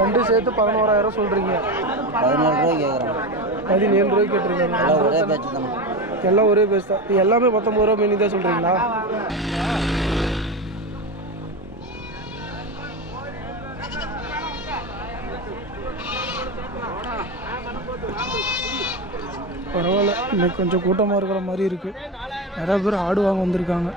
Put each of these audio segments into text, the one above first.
ரெண்டும் சேர்த்து 11,000 சொல்கிறீங்க. 17 ரூபாய் கேட்குறோம். 17 ரூபாய்க்கு கேட்டிருக்காங்க. ஒரே பேச்சு தான். எல்லாம் ஒரே பேச்சு தான். எல்லாமே 19 ரூபா மீனி தான் சொல்கிறீங்களா? பரவாயில்ல, இன்னைக்கு கொஞ்சம் கூட்டமாக இருக்கிற மாதிரி இருக்குது. நிறைய பேர் ஆடு வாங்க வந்திருக்காங்க.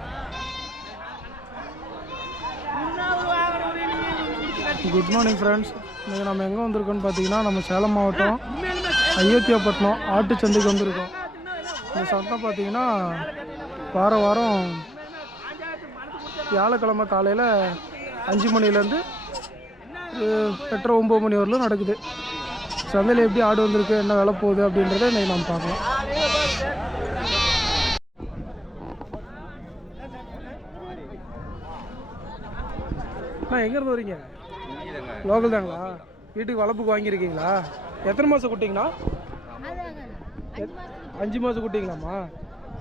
Good morning friends. இன்றைக்கி நம்ம எங்கே வந்திருக்கோன்னு பார்த்தீங்கன்னா, நம்ம சேலம் மாவட்டம் அயோத்தியாப்பட்டினம் ஆட்டு சந்தைக்கு வந்திருக்கோம். இந்த சந்தை பார்த்தீங்கன்னா வாரம் வியாழக்கிழமை காலையில் 5 மணிலேருந்து 8:30 9 மணி வரலும் நடக்குது. சந்தையில் எப்படி ஆடு வந்திருக்கு, என்ன விலை போகுது அப்படின்றத இன்றைக்கி நம்ம பார்க்கலாம். எங்கேருந்து வரீங்க? லோக்கல் தாங்களா? வீட்டுக்கு வளர்ப்புக்கு வாங்கியிருக்கீங்களா? எத்தனை மாதம் குட்டிங்கண்ணா? 5 மாதம் குட்டிங்களாம்மா?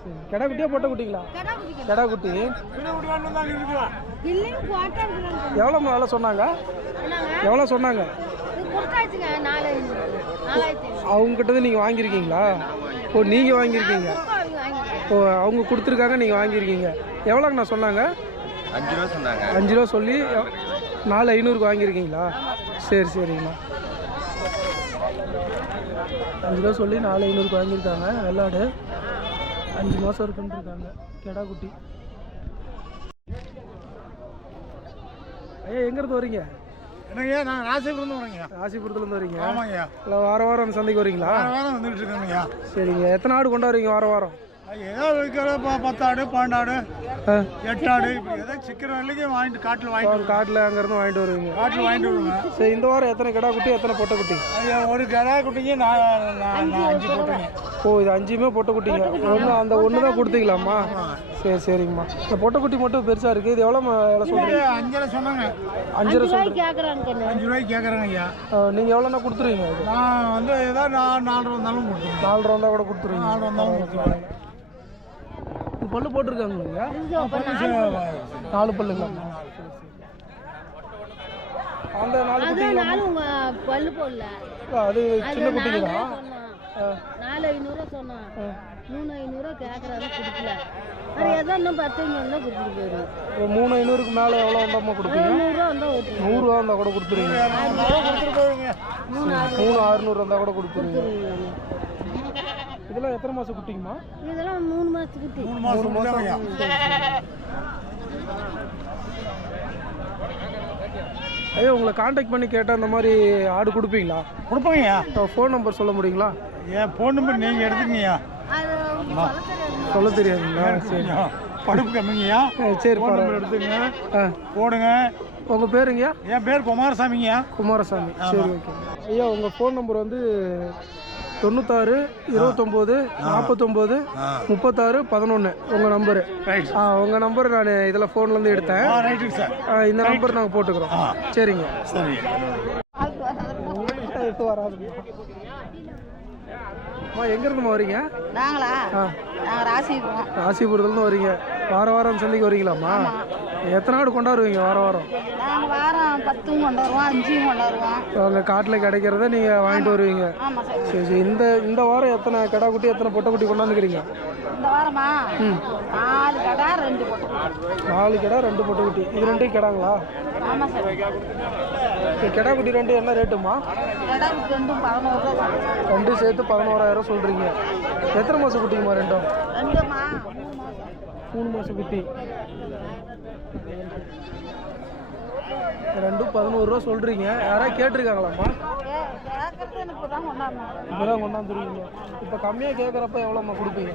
சரி, கெடா குட்டியா பொட்டை குட்டிங்களா? கெடா குட்டி. எவ்வளோம்மா வேலை சொன்னாங்க? எவ்வளோ சொன்னாங்க? அவங்ககிட்ட நீங்கள் வாங்கியிருக்கீங்களா? ஓ, நீங்கள் வாங்கியிருக்கீங்க. ஓ, அவங்க கொடுத்துருக்காங்க, நீங்கள் வாங்கியிருக்கீங்க. எவ்வளோங்கண்ணா சொன்னாங்க? 5 ரூபா சொன்னாங்க. 5 ரூபா சொல்லி 4,500க்கு வாங்கியிருக்கீங்களா? சரி சரிங்கண்ணா. 5 ரூபா சொல்லி 4,500க்கு வாங்கியிருக்காங்க. வெள்ளாடு 5 மாதம் இருக்குன்னு இருக்காங்க. கெடா குட்டி. ஐயா, எங்கேருந்து வரீங்க? என்னங்கய்யா, நாங்கள் ராசிபுரத்துலேருந்து வரோங்க. ராசிபுரத்துலேருந்து வரீங்க? ஆமாங்கய்யா. இல்லை, வாரம் அந்த சந்தைக்கு வரீங்களா? வாரம் வந்துட்டு இருக்கோங்கய்யா. சரிங்க. எத்தனை ஆடு கொண்டு வரீங்க வாரம்? ஏதோ வைக்கிற 10 ஆடு 12 ஆடு 8 ஆடு இப்படி ஏதோ சிக்கன் வரைக்கும் வாங்கிட்டு காட்டில் அங்கேருந்து வாங்கிட்டு வருவீங்க. வருவாங்க. சரி, இந்த வாரம் எத்தனை கிடா குட்டி, எத்தனை பொட்டை குட்டி? ஒரு கிடா குட்டிங்க 5 போட்டுங்க. ஓ, இது 5மே பொட்டை குட்டிங்க. அந்த ஒன்று தான் கொடுத்தீங்களாம்மா? சரி சரிங்கம்மா. இந்த பொட்டை குட்டி மட்டும் பெருசாக இருக்குது. இது எவ்வளோ விலை சொல்கிறீங்க? 5 சொன்னாங்க. 5 ரூபாய்க்கு கேட்குறாங்க ஐயா. நீங்கள் எவ்வளோண்ணா கொடுத்துருவீங்க? நான் வந்து ஏதோ 4 ரூபா இருந்தாலும் கொடுத்துருவேன். 4 ரூபா கூட கொடுத்துருவீங்க. 4 ரூபா இருந்தாலும் கொடுத்துருவேன். பல்லு போட்டிருக்காங்க. 4 பல்லுங்களா? அந்த 4 பல்லு போடல. அது சின்ன குட்டிங்களா? 4,500 சொன்னா 3,500 கேட்கறாங்க, கொடுக்கல. அது ஏதோ இன்னும் 10 வந்தால் கொடுத்துட்டு போயிடுவோம். 3,500க்கு மேலே எவ்வளோ வந்தாம்மா கொடுப்பீங்க? 100 ரூபா வந்தால் கூட கொடுத்துருவீங்க. 3,600 வந்தால் கூட கொடுத்துருவீங்க. இதெல்லாம் எத்தனை மாதம் குட்டிங்கம்மா? இதெல்லாம் 3 மாதத்து குட்டி. 3 மாதம். ஐயோ, உங்களை காண்டாக்ட் பண்ணி கேட்டால் இந்த மாதிரி ஆடு கொடுப்பீங்களா? கொடுப்போங்கய்யா. ஃபோன் நம்பர் சொல்ல முடியுங்களா? ஏன் ஃபோன் நம்பர் நீங்கள் எடுத்துக்கங்கய்யா. சொல்ல தெரியாதுங்களா? சரி, படுப்பு கம்மிங்கய்யா. சரி, ஃபோன் நம்பர் எடுத்துங்க, போடுங்க. உங்கள் பேருங்கய்யா? என் பேர் குமாரசாமிங்கய்யா. குமாரசாமி. சரி, ஓகே ஐயா. உங்கள் ஃபோன் நம்பர் வந்து 96 29 49 36 11. உங்கள் நம்பரு? உங்கள் நம்பர் நான் இதில் ஃபோன்லேருந்து எடுத்தேன். இந்த நம்பர் நாங்கள் போட்டுக்கிறோம். சரிங்க. சரி, வராதுமா. எங்கேருந்துமா வரீங்க? நாங்களா? நாங்கள் ராசிபுரத்துலேருந்து வரீங்க. வாரம் சந்தைக்கு வரீங்களாம்மா? எத்தனை ஆடு கொண்டாடுவீங்க வாரம்? நாங்கள் வாரம் 10 கொண்டாடுவோம், 5 கொண்டாடுவோம். உங்கள் காட்டில் கிடைக்கிறத நீங்கள் வாங்கிட்டு வருவீங்க. சரி சரி. இந்த வாரம் எத்தனை கிடா குட்டி, எத்தனை பொட்டை குட்டி கொண்டாந்துக்கிறீங்க? இந்த வாரமா? 4 கிடா 2 பொட்டை. 4 கிடா 2 பொட்டை குட்டி. இது 2 கிடாங்களா? ஆமாம் சார். கிடா குட்டி 2 என்ன ரேட்டுமா? கிடா குட்டி 2 11 ரூபா. 2 சேர்த்து 11,000 சொல்கிறீங்க. எத்தனை மாதம் குட்டிங்கம்மா? 2மா? 3 மாதம் குட்டி. 2 11 ரூபா சொல்கிறீங்க. யாராவது கேட்டிருக்காங்களாம்மா? இப்போ தான் கொண்டாந்துருவீங்க. இப்போ கம்மியாக கேட்குறப்ப எவ்வளோம்மா கொடுப்பீங்க?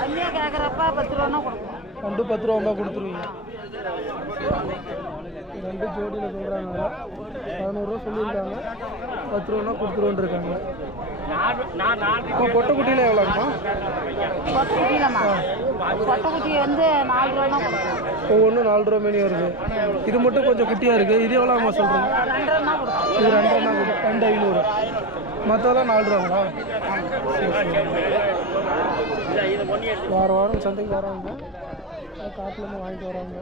கம்மியாக கேட்குறப்ப 10 ரூபான்னா கொடுப்போம். 2 10 ரூபா கொடுத்துருவீங்க. 2 ஜோடியில் சொல்கிறாங்க. 11 ரூபா சொல்லியிருக்காங்க. 10 ரூபானா கொடுத்துருவோன்னு இருக்காங்க. பொட்டை குட்டியில் எவ்வளோம்மா? பொட்டை குட்டியிலம்மா? பொட்டை குட்டி வந்து 4 ரூபானா கொடுப்போம். ஒவ்வொன்று 4 ரூபா மீனி வருது. இது மட்டும் கொஞ்சம் குட்டியாக இருக்குது. இது எவ்வளோம்மா சொல்கிறீங்க? 2 ரூபா கொடுப்போம். இது 2 ரூபா, 2,500. மற்றதெல்லாம் 4 ரூபாங்களா? வாரம் சந்தைக்கு வராங்க. காட்டிலேருந்து வாங்கிட்டு வராங்க.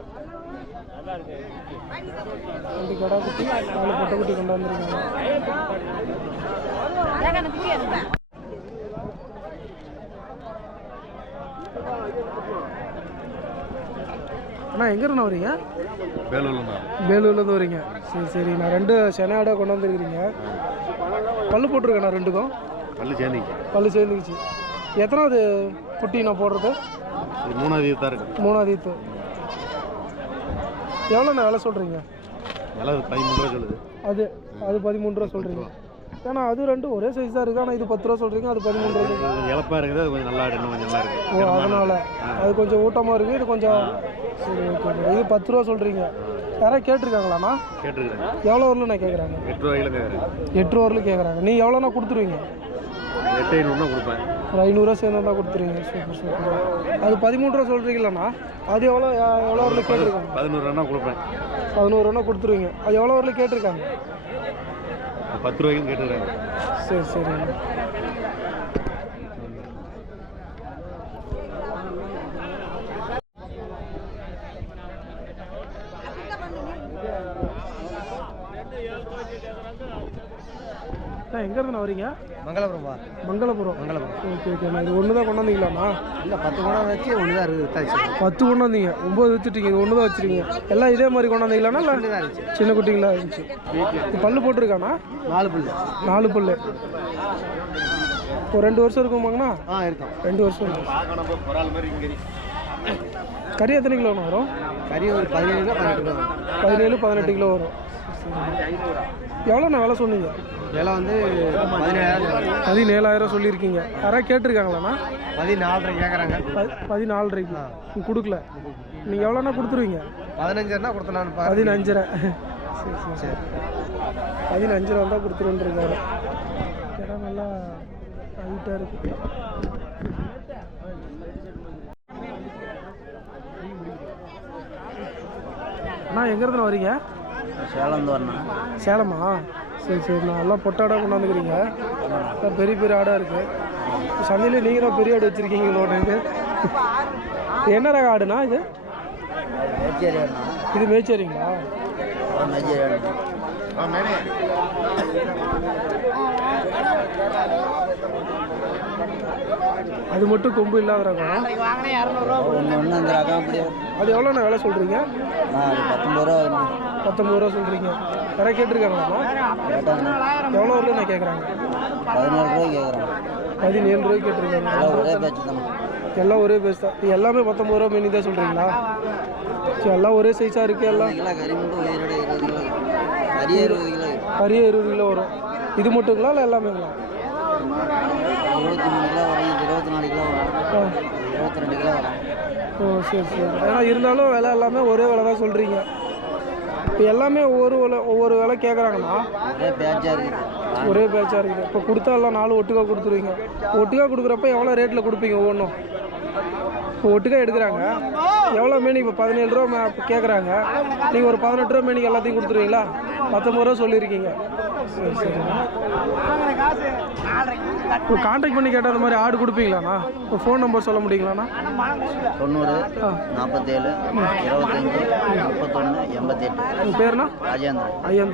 2 கடா குட்டி 4 பொட்டை குட்டி கொண்டாந்துருக்காங்க. அண்ணா எங்கேருந்து வரீங்க? வேலூர்லேருந்து வரீங்க. சரி நான் 2 சென்னையோட கொண்டாந்துருக்கிறீங்க. பல்லு போட்டிருக்கேண்ணா 2க்கும்? பல்லு சேர்ந்துக்குச்சு. எத்தனாவது குட்டி நான் போடுறது? 3வது ஈத்து இருக்கு. 3வது ஈத்து. எவ்வளோண்ணா விலை சொல்கிறீங்க? விலை 13 ரூபா சொல்லுது. அது 13 ரூபா சொல்கிறீங்க. ஏன்னா அது 2 ஒரே சைஸ் தான் இருக்குது. ஆனால் இது 10 ரூபா சொல்கிறீங்க, அது 13 ரூபா சொல்கிறீங்க. இழப்பாக இருக்குது, அது கொஞ்சம் நல்லா இன்னும் கொஞ்சம் நல்லா இருக்குது. ஓ அதனால் அது கொஞ்சம் ஊட்டமாக இருக்குது, இது கொஞ்சம். சரி ஓகே. இது 10 ரூபா சொல்கிறீங்க. யாராவது கேட்டிருக்காங்களாண்ணா? கேட்டுருக்குறேன். எவ்வளோ வரலும் நான் கேட்குறாங்க? 8 ரூபாயில கேட்குறேன். 8 ரூபா வரலும் கேட்குறாங்க. நீ எவ்வளோண்ணா கொடுத்துருவீங்க? 8,500 தான் கொடுப்பேன். ஒரு 500 சேர்ந்து தான் கொடுத்துருவீங்க. Super super. அது 13 ரூபா சொல்கிறீங்களாண்ணா? அது எவ்வளோ வரலும் கேட்டிருக்காங்க? 11 ரூபா கொடுப்பேன். 11 ரூபா கொடுத்துருவீங்க. அது எவ்வளோ வரலும் கேட்டிருக்காங்க? 10 ரூபாய்க்கும் கேட்டுருக்காங்க. சரி சரிங்க. எங்கேருந்து வரீங்க? மங்களபுரம்பா. மங்களபுரம். ஓகே ஓகேண்ணா. இது ஒன்று தான் கொண்டாந்தீங்களாண்ணா? இல்லை 10 கொண்டாந்து வச்சு 1 தான் இருக்குது. 10 கொண்டாந்தீங்க, 9 விற்றுட்டீங்க, இது 1 தான் வச்சுருக்கீங்க. எல்லாம் இதே மாதிரி கொண்டாந்தீங்களாண்ணா? இல்லை சின்ன குட்டிங்களா இருந்துச்சு. இது பல்லு போட்டிருக்காண்ணா? 4 பல்லு. 4 பல்லு. ஒரு 2 வருஷம் இருக்குமாங்கண்ணா? இருக்கும். 2 வருஷம் இருக்கும். கறி எத்தனை கிலோண்ணா வரும்? கறி ஒரு 17 கிலோ 18 கிலோ. 17-18 கிலோ வரும். எவ்வளோண்ணா விலை சொன்னீங்க? விலை வந்து 17,000. 17,000 சொல்லியிருக்கீங்க. யாராவது கேட்டிருக்காங்களாண்ணா? 14,500 கேட்குறாங்க. 14,500 நீங்கள் கொடுக்கல. நீங்கள் எவ்வளோண்ணா கொடுத்துருவீங்க? 15,000 கொடுத்தலான்னு 15,500. சரி 15,500 வந்தால் கொடுத்துருன்றிருக்காரு. இடம் நல்லா ஹைட்டாக இருக்குது. அண்ணா எங்கேருந்து வரீங்க? சேலம் வரணும். சேலமா? சரி நான் எல்லாம் பொட்டாடாக கொண்டாந்துக்கிறீங்க. பெரிய பெரிய ஆடாக இருக்குது. சந்தையில் நீங்களும் பெரிய ஆடு வச்சுருக்கீங்களோன்னு. என்ன ரக ஆடுண்ணா இது? இது மேய்ச்சேரிங்களா? அது மட்டும் கொம்பு இல்லாத ரகம். அது எவ்வளோண்ணா விலை சொல்கிறீங்க? 19 ரூபா சொல்கிறீங்க. யாராவது கேட்டிருக்காங்களாண்ணா? எவ்வளோ வரலும் நான் கேட்குறாங்க? 17 ரூபாய் கேட்குறாங்க. 17 ரூபாய்க்கு கேட்டிருக்காங்க. எல்லாம் ஒரே பேஸ் தான். எல்லாமே 19 ரூபா மீனி தான் சொல்கிறீங்களா? சரி எல்லாம் ஒரே சைஸாக இருக்குது. எல்லாம் கறியே 20 கிலோ வரும். இது மட்டுங்களா இல்லை எல்லாமேங்களா? 23 கிலோ வரும், 24 கிலோ வரும், 22 கிலோ வரும். ஓ சரி. ஏன்னா இருந்தாலும் விலை எல்லாமே ஒரே விலை தான் சொல்கிறீங்க. இப்போ எல்லாமே ஒவ்வொரு விலை கேட்குறாங்கண்ணா? ஒரே பேட்சாக இருக்குது. இப்போ கொடுத்தா எல்லாம் 4 ஒட்டுக்கா கொடுத்துருவீங்க. ஒட்டுக்கா கொடுக்குறப்ப எவ்வளோ ரேட்டில் கொடுப்பீங்க ஒவ்வொன்றும்? இப்போ ஒட்டுக்கா எடுக்கிறாங்க எவ்வளோ மீன்? இப்போ 17 ரூபா கேட்குறாங்க. நீங்கள் ஒரு 18 ரூபா மீனுக்கு எல்லாத்தையும் கொடுத்துருவீங்களா? 19 ரூபா சொல்லியிருக்கீங்க. சரி இப்போ கான்டாக்ட் பண்ணி கேட்டால் அந்த மாதிரி ஆடு கொடுப்பீங்களாண்ணா? இப்போ ஃபோன் நம்பர் சொல்ல முடியுங்களாண்ணா? 90 47 25 31 88. உங்கள் பேருண்ணா? ராஜேந்திரன். ஐயன்.